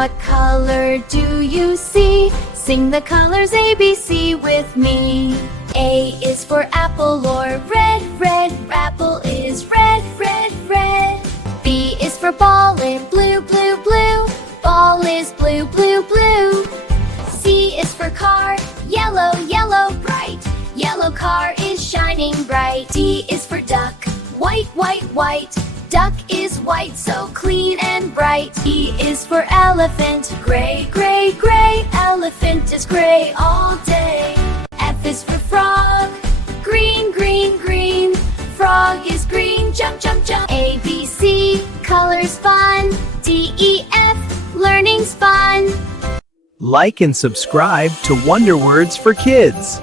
What color do you see? Sing the colors ABC with me. A is for apple or red, red. Apple is red, red, red. B is for ball and blue, blue, blue. Ball is blue, blue, blue. C is for car, yellow, yellow, bright. Yellow car is shining bright. D is for duck, white, white, white. Duck is white, so clean and bright. E is for elephant, gray, gray, gray. Elephant is gray all day. F is for frog, green, green, green. Frog is green, jump, jump, jump. A, B, C, colors fun. D, E, F, learning's fun. Like and subscribe to WonderWords for Kids.